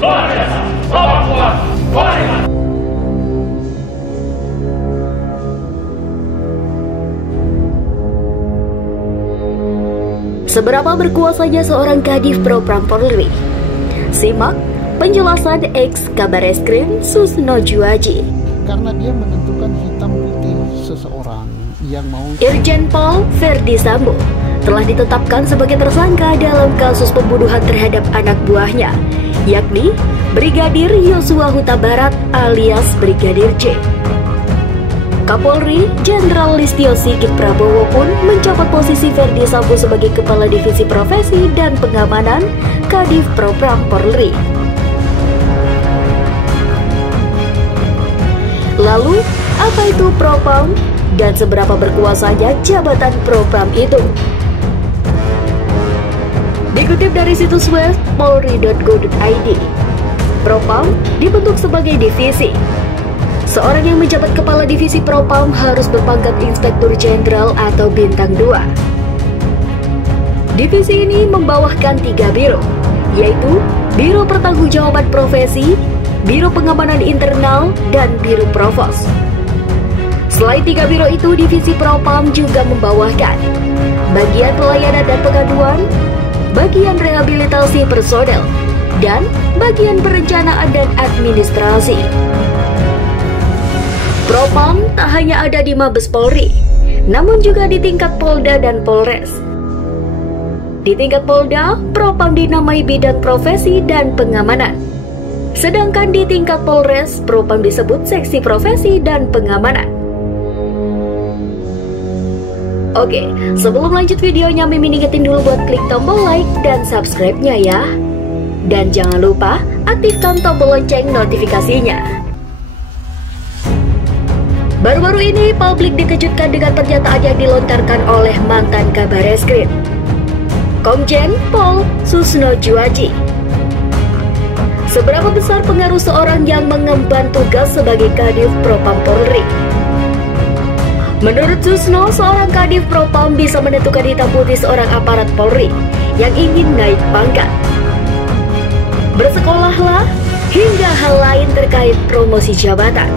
luar biasa, lawan kuat, luar biasa. Seberapa berkuasanya seorang Kadif Propam Polri? Simak penjelasan ex Kabareskrim Susno Juwaji. Karena dia menentukan hitam putih seseorang yang mau. Irjen Pol Verdi Sambo telah ditetapkan sebagai tersangka dalam kasus pembunuhan terhadap anak buahnya, yakni Brigadir Yosua Huta Barat alias Brigadir J. Kapolri Jenderal Listio Sigit Prabowo pun mencopot posisi Verdi Sambo sebagai Kepala Divisi Profesi dan Pengamanan Kadif Propam Polri. Lalu, apa itu Propam dan seberapa berkuasanya jabatan Propam itu? Dikutip dari situs web polri.go.id, Propam dibentuk sebagai divisi. Seorang yang menjabat Kepala Divisi Propam harus berpangkat Inspektur Jenderal atau Bintang 2. Divisi ini membawahkan 3 biro, yaitu Biro Pertanggungjawaban Profesi, Biro Pengamanan Internal, dan Biro Provos. Selain 3 biro itu, Divisi Propam juga membawahkan Bagian Pelayanan dan Pengaduan, Bagian Rehabilitasi Personel, dan Bagian Perencanaan dan Administrasi. Propam tak hanya ada di Mabes Polri, namun juga di tingkat Polda dan Polres. Di tingkat Polda, Propam dinamai Bidang Profesi dan Pengamanan. Sedangkan di tingkat Polres, Propam disebut Seksi Profesi dan Pengamanan. Oke, sebelum lanjut videonya, Mimin ingetin dulu buat klik tombol like dan subscribe-nya ya. Dan jangan lupa aktifkan tombol lonceng notifikasinya. Baru-baru ini, publik dikejutkan dengan pernyataan yang dilontarkan oleh mantan Kabareskrim, Komjen Pol Susno Juwaji. Seberapa besar pengaruh seorang yang mengemban tugas sebagai Kadif Propam Polri? Menurut Susno, seorang Kadif Propam bisa menentukan hitam putih seorang aparat Polri yang ingin naik pangkat. Bersekolahlah hingga hal lain terkait promosi jabatan.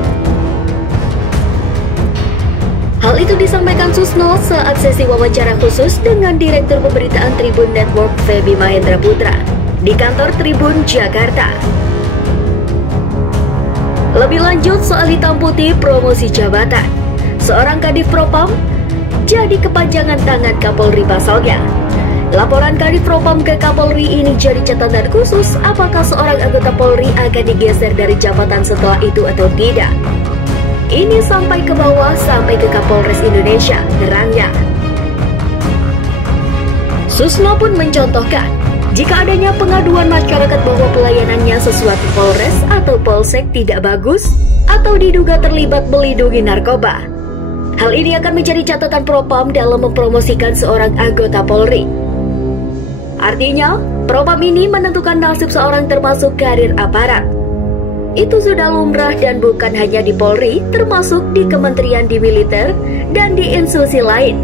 Hal itu disampaikan Susno saat sesi wawancara khusus dengan Direktur Pemberitaan Tribun Network Feby Mahendra Putra di kantor Tribun Jakarta. Lebih lanjut soal hitam putih promosi jabatan, seorang Kadif Propam jadi kepanjangan tangan Kapolri pasalnya. Laporan Kadif Propam ke Kapolri ini jadi catatan khusus apakah seorang anggota Polri akan digeser dari jabatan setelah itu atau tidak. Ini sampai ke bawah, sampai ke Kapolres Indonesia, terangnya. Susno pun mencontohkan, jika adanya pengaduan masyarakat bahwa pelayanannya sesuatu Polres atau Polsek tidak bagus, atau diduga terlibat melindungi narkoba. Hal ini akan menjadi catatan Propam dalam mempromosikan seorang anggota Polri. Artinya, Propam ini menentukan nasib seorang termasuk karir aparat. Itu sudah lumrah dan bukan hanya di Polri, termasuk di kementerian di militer dan di institusi lain.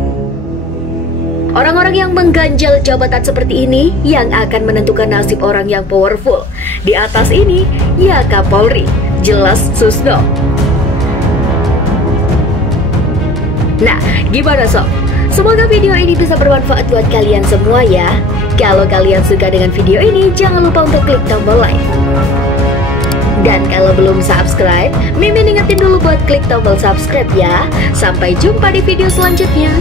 Orang-orang yang mengganjal jabatan seperti ini yang akan menentukan nasib orang yang powerful. Di atas ini, ya Kapolri, jelas Susno. Nah, gimana sob? Semoga video ini bisa bermanfaat buat kalian semua ya. Kalau kalian suka dengan video ini, jangan lupa untuk klik tombol like. Dan kalau belum subscribe, Mimin ingetin dulu buat klik tombol subscribe ya. Sampai jumpa di video selanjutnya.